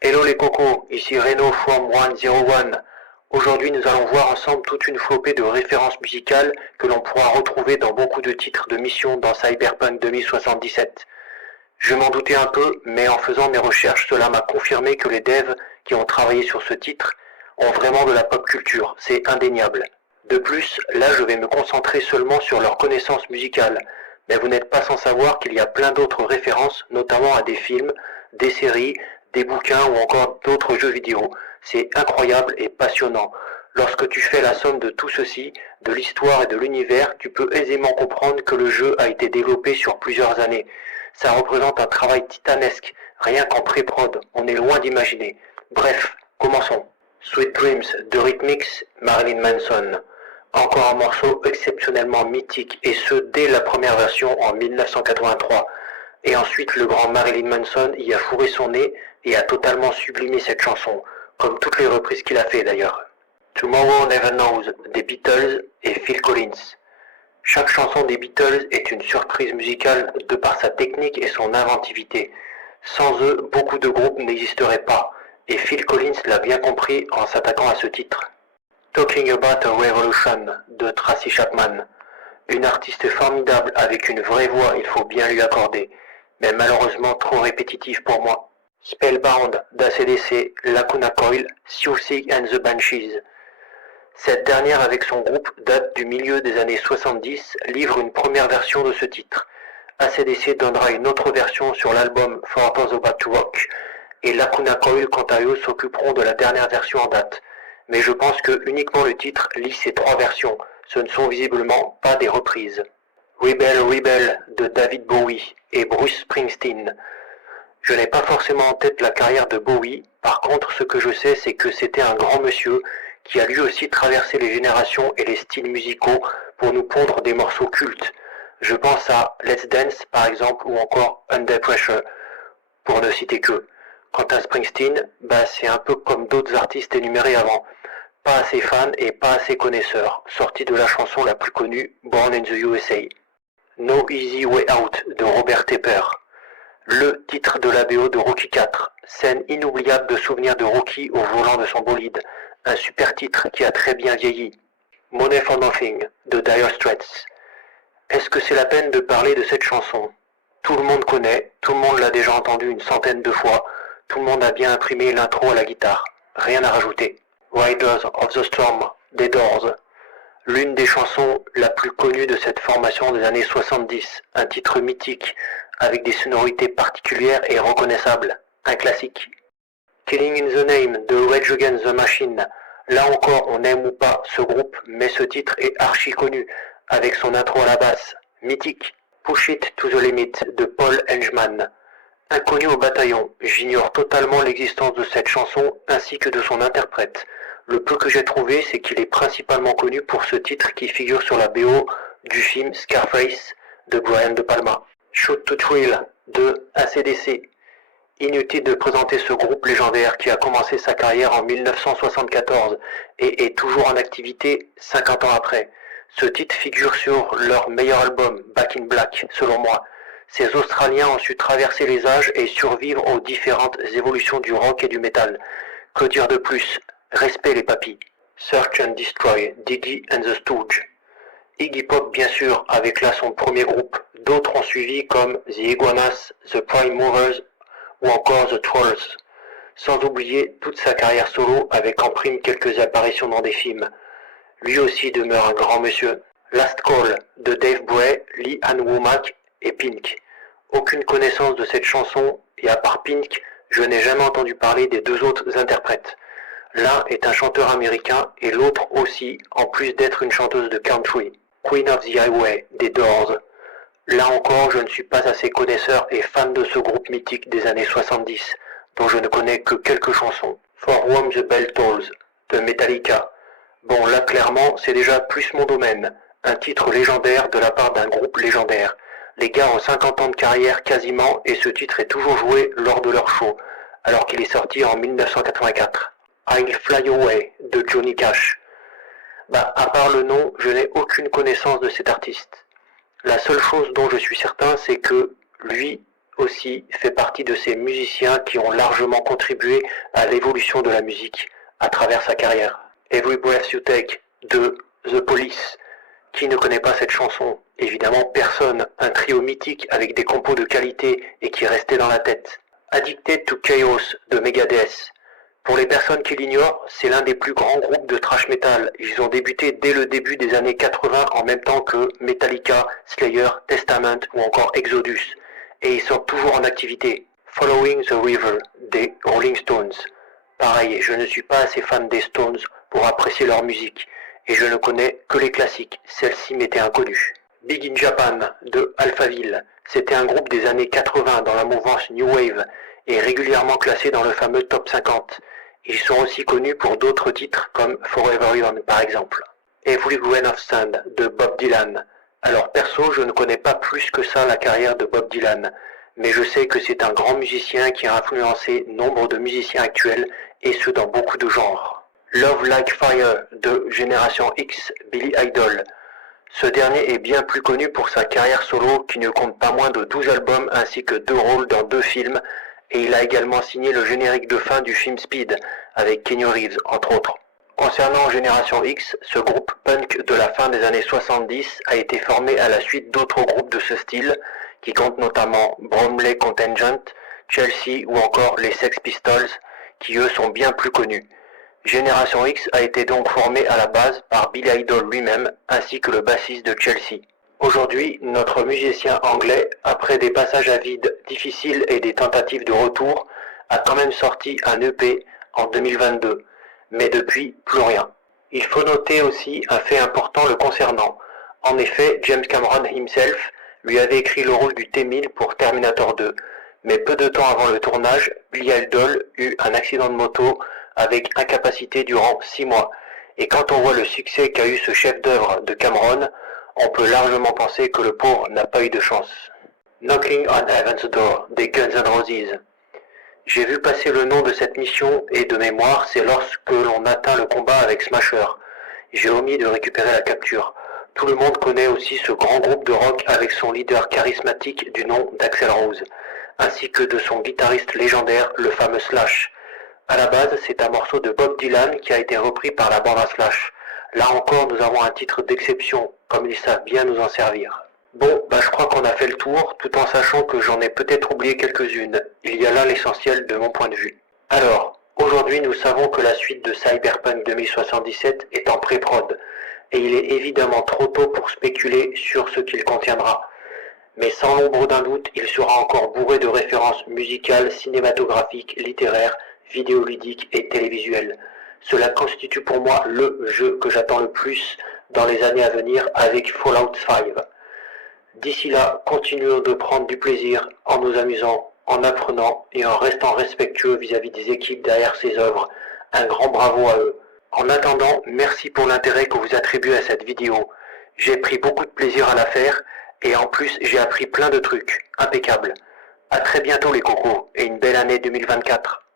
Hello les cocos, ici Reno from 101. Aujourd'hui nous allons voir ensemble toute une flopée de références musicales que l'on pourra retrouver dans beaucoup de titres de mission dans Cyberpunk 2077. Je m'en doutais un peu, mais en faisant mes recherches, cela m'a confirmé que les devs qui ont travaillé sur ce titre ont vraiment de la pop culture, c'est indéniable. De plus, là je vais me concentrer seulement sur leurs connaissances musicales, mais vous n'êtes pas sans savoir qu'il y a plein d'autres références, notamment à des films, des séries, des bouquins ou encore d'autres jeux vidéo. C'est incroyable et passionnant. Lorsque tu fais la somme de tout ceci, de l'histoire et de l'univers, tu peux aisément comprendre que le jeu a été développé sur plusieurs années. Ça représente un travail titanesque, rien qu'en pré-prod, on est loin d'imaginer. Bref, commençons. Sweet Dreams de Rhythmix, Marilyn Manson. Encore un morceau exceptionnellement mythique, et ce dès la première version en 1983. Et ensuite, le grand Marilyn Manson y a fourré son nez et a totalement sublimé cette chanson, comme toutes les reprises qu'il a fait d'ailleurs. Tomorrow Never Knows des Beatles et Phil Collins. Chaque chanson des Beatles est une surprise musicale de par sa technique et son inventivité. Sans eux, beaucoup de groupes n'existeraient pas, et Phil Collins l'a bien compris en s'attaquant à ce titre. Talking About a Revolution de Tracy Chapman. Une artiste formidable avec une vraie voix, il faut bien lui accorder, mais malheureusement trop répétitive pour moi. Spellbound d'ACDC, Lacuna Coil, Siouxsie and the Banshees. Cette dernière avec son groupe date du milieu des années 70, livre une première version de ce titre. ACDC donnera une autre version sur l'album For Those About to Rock, et Lacuna Coil quant à eux s'occuperont de la dernière version en date. Mais je pense que uniquement le titre lit ces trois versions, ce ne sont visiblement pas des reprises. Rebel Rebel de David Bowie et Bruce Springsteen. Je n'ai pas forcément en tête la carrière de Bowie, par contre ce que je sais c'est que c'était un grand monsieur qui a lui aussi traversé les générations et les styles musicaux pour nous pondre des morceaux cultes. Je pense à Let's Dance par exemple ou encore Under Pressure, pour ne citer que. Quant à Springsteen, c'est un peu comme d'autres artistes énumérés avant. Pas assez fan et pas assez connaisseur, sorti de la chanson la plus connue, Born in the USA. No Easy Way Out de Robert Tepper. Le titre de la BO de Rocky IV, scène inoubliable de souvenirs de Rocky au volant de son bolide, un super titre qui a très bien vieilli. Money for Nothing de Dire Straits. Est-ce que c'est la peine de parler de cette chanson? Tout le monde connaît, tout le monde l'a déjà entendu une centaine de fois, tout le monde a bien imprimé l'intro à la guitare, rien à rajouter. Riders of the Storm des Doors. L'une des chansons la plus connue de cette formation des années 70, un titre mythique avec des sonorités particulières et reconnaissables, un classique. Killing in the Name de Rage Against the Machine. Là encore, on aime ou pas ce groupe, mais ce titre est archi connu, avec son intro à la basse, mythique. Push It to the Limit de Paul Hengeman. Inconnu au bataillon, j'ignore totalement l'existence de cette chanson ainsi que de son interprète. Le peu que j'ai trouvé, c'est qu'il est principalement connu pour ce titre qui figure sur la BO du film Scarface de Brian De Palma. Shoot to Thrill de AC/DC. Inutile de présenter ce groupe légendaire qui a commencé sa carrière en 1974 et est toujours en activité 50 ans après. Ce titre figure sur leur meilleur album, Back in Black, selon moi. Ces Australiens ont su traverser les âges et survivre aux différentes évolutions du rock et du métal. Que dire de plus? Respect les papis. Search and Destroy, d'Iggy and the Stooges. Iggy Pop bien sûr, avec là son premier groupe. D'autres ont suivi comme The Iguanas, The Prime Movers ou encore The Trolls. Sans oublier toute sa carrière solo avec en prime quelques apparitions dans des films. Lui aussi demeure un grand monsieur. Last Call de Dave Bray, Lee Ann Womack et Pink. Aucune connaissance de cette chanson et à part Pink, je n'ai jamais entendu parler des deux autres interprètes. L'un est un chanteur américain et l'autre aussi, en plus d'être une chanteuse de country. Queen of the Highway des Doors. Là encore, je ne suis pas assez connaisseur et fan de ce groupe mythique des années 70, dont je ne connais que quelques chansons. For Whom the Bell Tolls de Metallica. Bon, là clairement, c'est déjà plus mon domaine. Un titre légendaire de la part d'un groupe légendaire. Les gars ont 50 ans de carrière quasiment et ce titre est toujours joué lors de leur show, alors qu'il est sorti en 1984. I'll Fly Away de Johnny Cash. À part le nom, je n'ai aucune connaissance de cet artiste. La seule chose dont je suis certain, c'est que lui aussi fait partie de ces musiciens qui ont largement contribué à l'évolution de la musique à travers sa carrière. Every Breath You Take de The Police. Qui ne connaît pas cette chanson? Évidemment personne, un trio mythique avec des compos de qualité et qui restait dans la tête. Addicted to Chaos de Megadeth. Pour les personnes qui l'ignorent, c'est l'un des plus grands groupes de thrash metal. Ils ont débuté dès le début des années 80 en même temps que Metallica, Slayer, Testament ou encore Exodus. Et ils sont toujours en activité. Following the River des Rolling Stones. Pareil, je ne suis pas assez fan des Stones pour apprécier leur musique. Et je ne connais que les classiques, celle-ci m'était inconnue. Big in Japan de Alphaville. C'était un groupe des années 80 dans la mouvance New Wave et régulièrement classé dans le fameux Top 50. Ils sont aussi connus pour d'autres titres comme Forever Young par exemple. Every Grain of Sand de Bob Dylan. Alors perso, je ne connais pas plus que ça la carrière de Bob Dylan, mais je sais que c'est un grand musicien qui a influencé nombre de musiciens actuels et ce dans beaucoup de genres. Love Like Fire de Génération X, Billy Idol. Ce dernier est bien plus connu pour sa carrière solo qui ne compte pas moins de 12 albums ainsi que 2 rôles dans 2 films et il a également signé le générique de fin du film Speed avec Keanu Reeves entre autres. Concernant Génération X, ce groupe punk de la fin des années 70 a été formé à la suite d'autres groupes de ce style qui comptent notamment Bromley Contingent, Chelsea ou encore les Sex Pistols qui eux sont bien plus connus. Génération X a été donc formé à la base par Billy Idol lui-même ainsi que le bassiste de Chelsea. Aujourd'hui, notre musicien anglais, après des passages à vide difficiles et des tentatives de retour, a quand même sorti un EP en 2022, mais depuis, plus rien. Il faut noter aussi un fait important le concernant. En effet, James Cameron himself lui avait écrit le rôle du T-1000 pour Terminator 2, mais peu de temps avant le tournage, Billy Idol eut un accident de moto avec incapacité durant 6 mois. Et quand on voit le succès qu'a eu ce chef-d'œuvre de Cameron, on peut largement penser que le pauvre n'a pas eu de chance. Knocking on Heaven's Door des Guns N' Roses. J'ai vu passer le nom de cette mission et de mémoire, c'est lorsque l'on atteint le combat avec Smasher. J'ai omis de récupérer la capture. Tout le monde connaît aussi ce grand groupe de rock avec son leader charismatique du nom d'Axl Rose, ainsi que de son guitariste légendaire, le fameux Slash. À la base, c'est un morceau de Bob Dylan qui a été repris par la bande à Slash. Là encore, nous avons un titre d'exception, comme ils savent bien nous en servir. Bon, je crois qu'on a fait le tour, tout en sachant que j'en ai peut-être oublié quelques-unes. Il y a là l'essentiel de mon point de vue. Alors, aujourd'hui nous savons que la suite de Cyberpunk 2077 est en pré-prod, et il est évidemment trop tôt pour spéculer sur ce qu'il contiendra. Mais sans l'ombre d'un doute, il sera encore bourré de références musicales, cinématographiques, littéraires, vidéoludiques et télévisuelles. Cela constitue pour moi le jeu que j'attends le plus dans les années à venir avec Fallout 5. D'ici là, continuons de prendre du plaisir en nous amusant, en apprenant et en restant respectueux vis-à-vis des équipes derrière ces œuvres. Un grand bravo à eux. En attendant, merci pour l'intérêt que vous attribuez à cette vidéo. J'ai pris beaucoup de plaisir à la faire et en plus j'ai appris plein de trucs. Impeccable. À très bientôt les cocos et une belle année 2024.